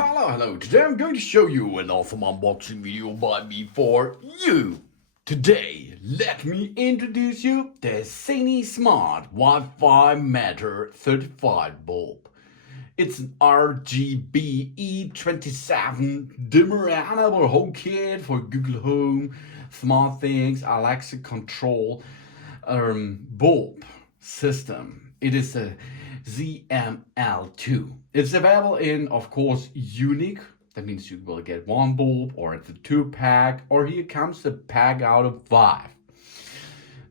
Hello. Today I'm going to show you an awesome unboxing video by me for you. Today, let me introduce you the Zemismart WiFi Matter 35 bulb. It's an RGB E27 dimmer enable Homekit for Google Home, SmartThings, Alexa control bulb system. It is a ZML2. It's available in, of course, unique. That means you will get one bulb, or it's a 2-pack, or here comes a pack out of 5.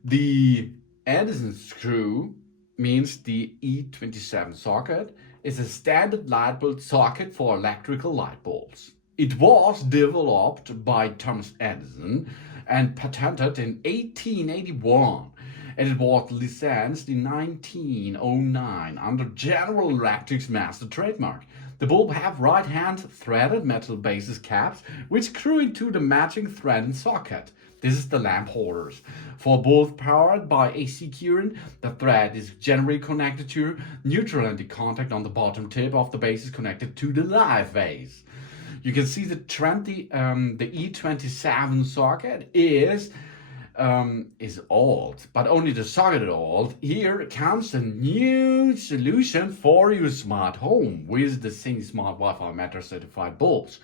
The Edison screw means the E27 socket is a standard light bulb socket for electrical light bulbs. It was developed by Thomas Edison and patented in 1881. And it was licensed in 1909 under General Electric's master trademark. The bulb have right-hand threaded metal basis caps which screw into the matching thread and socket. This is the lamp holders. For both powered by AC current, the thread is generally connected to neutral and the contact on the bottom tip of the base is connected to the live base. You can see the E27 socket is old, but only the socket is old. Here comes a new solution for your smart home with the Zemismart WiFi Matter certified bulbs.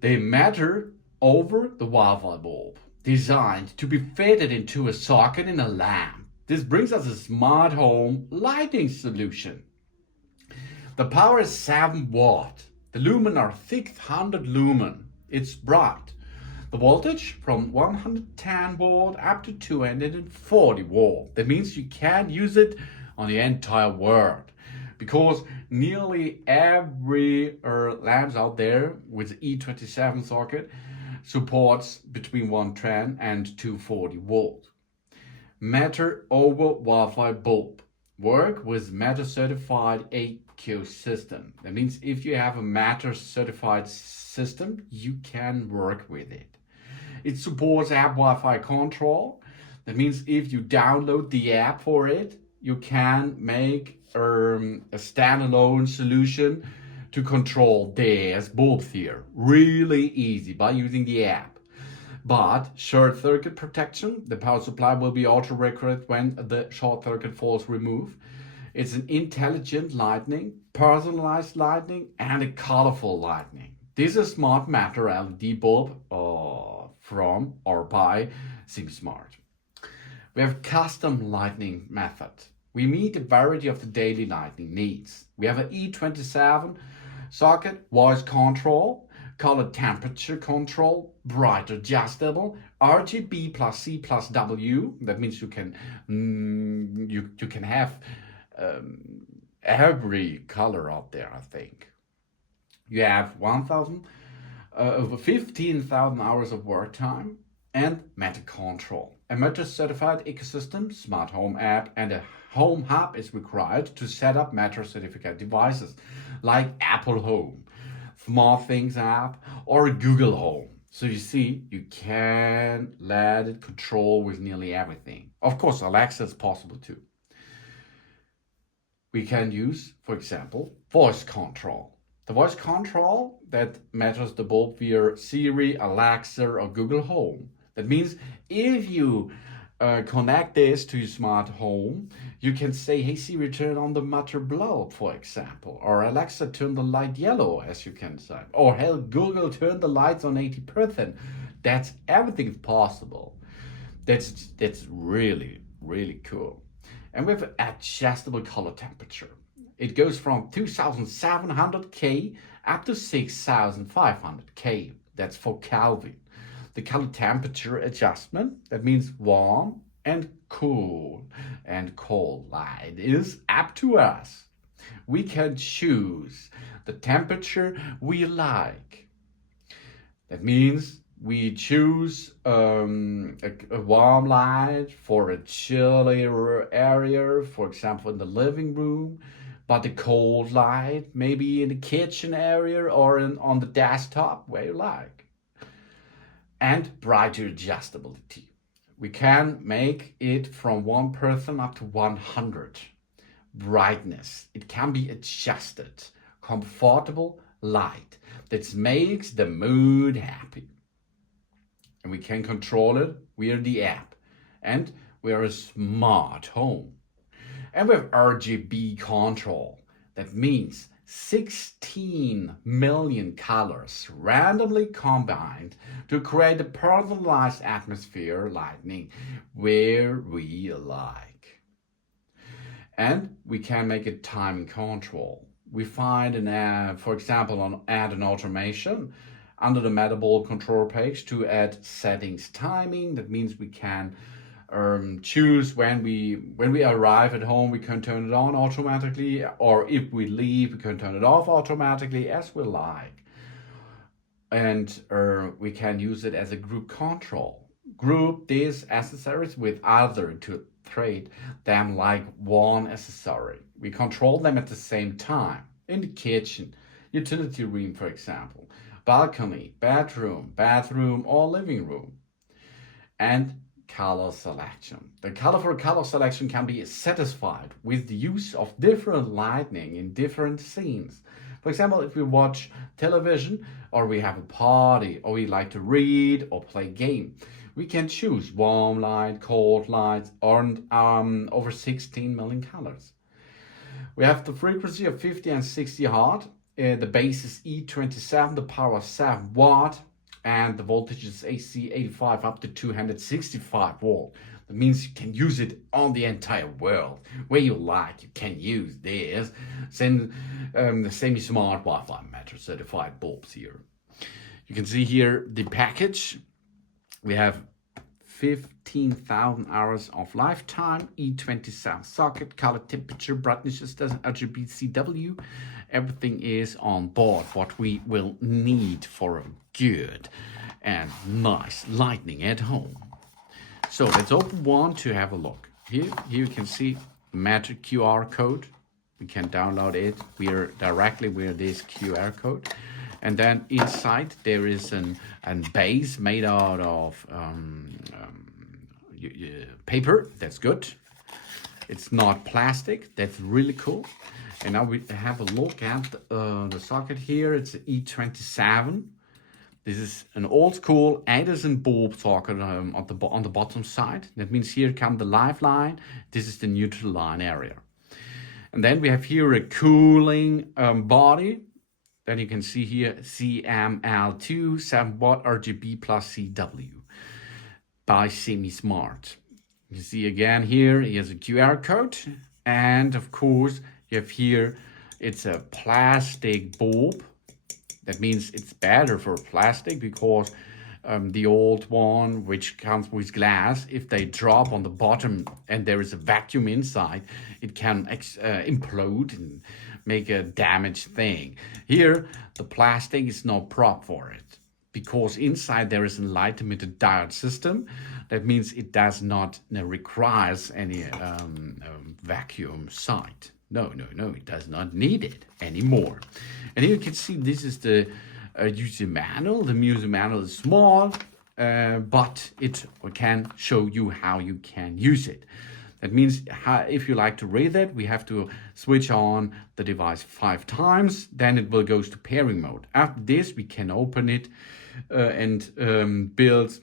They matter over the Wi-Fi bulb, designed to be fitted into a socket in a lamp. This brings us a smart home lighting solution. The power is 7 watt. The lumen are 600 lumen. It's bright. The voltage from 110 volt up to 240 volt. That means you can use it on the entire world, because nearly every lamps out there with E27 socket supports between 110 and 240 volt. Matter over Wi-Fi bulb. Work with Matter certified ecosystem. That means if you have a Matter certified system, you can work with it. It supports app Wi-Fi control. That means if you download the app for it, you can make a standalone solution to control this bulb here. Really easy by using the app. But short circuit protection, the power supply will be auto-regulated when the short circuit falls removed. It's an intelligent lighting, personalized lighting, and a colorful lighting. This is Smart Matter LED bulb from or by Zemismart. We have custom lighting method. We meet a variety of the daily lighting needs. We have an E27 socket, voice control, color temperature control, bright adjustable, RGB plus C plus W. That means you can you can have every color out there, I think. You have 15,000 hours of work time and Matter control. A Matter certified ecosystem, smart home app, and a home hub is required to set up Matter certificate devices like Apple Home, SmartThings app, or Google Home. So you see, you can let it control with nearly everything. Of course, Alexa is possible too. We can use, for example, voice control. The voice control that matters the bulb via Siri, Alexa, or Google Home. That means if you connect this to your smart home, you can say, hey Siri, turn on the Matter bulb, for example. Or Alexa, turn the light yellow, as you can say. Or hey Google, turn the lights on 80%. That's everything possible. That's really, really cool. And we have adjustable color temperature. It goes from 2700 K up to 6500 K. That's for Kelvin. The color temperature adjustment, that means warm and cool and cold light, is up to us. We can choose the temperature we like. That means we choose a warm light for a chillier area, for example in the living room, but the cold light maybe in the kitchen area or on the desktop, where you like. And brighter adjustability. We can make it from 1% up to 100. Brightness, it can be adjusted. Comfortable light that makes the mood happy. And we can control it via the app. And we are a smart home. And we have RGB control. That means 16 million colors randomly combined to create a personalized atmosphere lighting where we like. And we can make a timing control. We find an app, for example, add an automation under the metabolic control page to add settings timing. That means we can choose when we arrive at home, we can turn it on automatically, or if we leave, we can turn it off automatically as we like. And we can use it as a group control. Group these accessories with other to treat them like one accessory. We control them at the same time in the kitchen, utility room, for example, balcony, bathroom, or living room. And color selection. The colorful color selection can be satisfied with the use of different lighting in different scenes. For example, if we watch television, or we have a party, or we like to read or play game, we can choose warm light, cold lights, or over 16 million colors. We have the frequency of 50 and 60 Hz. The base is E27, the power 7 watt. And the voltage is AC 85 up to 265 volt. That means you can use it on the entire world. Where you like, you can use this. Send the Zemismart WiFi Matter certified bulbs here. You can see here the package. We have 15,000 hours of lifetime, E27 socket, color, temperature, brightness, RGB CW. Everything is on board, what we will need for a good and nice lighting at home. So let's open one to have a look. Here you can see Matter QR code. We can download it. We are directly with this QR code. And then inside there is a base made out of paper. That's good. It's not plastic. That's really cool. And now we have a look at the socket here. It's an E27. This is an old school Edison bulb socket on the bottom side. That means here comes the live line. This is the neutral line area. And then we have here a cooling body. Then you can see here CML2 7 watt RGB plus CW by Zemismart. You see again here, here's a QR code. And of course, you have here, it's a plastic bulb. That means it's better for plastic because the old one, which comes with glass, if they drop on the bottom and there is a vacuum inside, it can implode and make a damaged thing. Here, the plastic is no prop for it because inside there is a light emitted diode system. That means it does not requires any vacuum site. No, it does not need it anymore. And here you can see this is the user manual. The user manual is small, but it can show you how you can use it. That means if you like to read it, we have to switch on the device 5 times, then it will go to pairing mode. After this, we can open it and build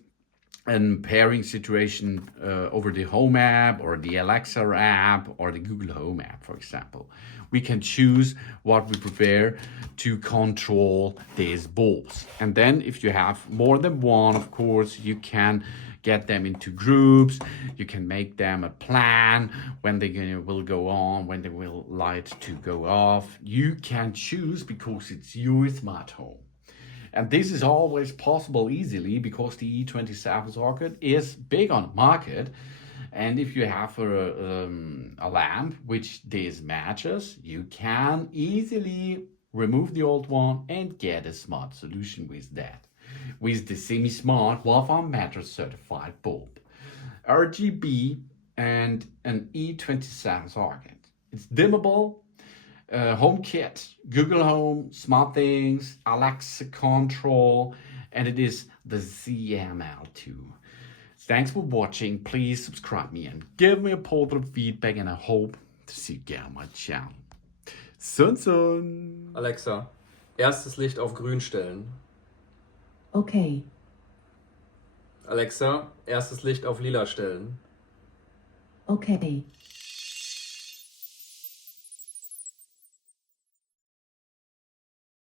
a pairing situation over the Home app or the Alexa app or the Google Home app, for example. We can choose what we prefer to control these bulbs. And then if you have more than one, of course, you can get them into groups. You can make them a plan when they will go on, when they will light to go off. You can choose because it's your smart home. And this is always possible easily because the E27 socket is big on the market. And if you have a lamp which this matches, you can easily remove the old one and get a smart solution with that. With the Zemismart WiFi Matter certified bulb, RGB and an E27 socket. It's dimmable. Homekit, Google Home, SmartThings, Alexa control, and it is the ZML2. Thanks for watching. Please subscribe me and give me a positive feedback, and I hope to see you again on my channel. Soon. Alexa, Erstes Licht auf grün stellen. Okay. Alexa, erstes Licht auf lila stellen. Okay.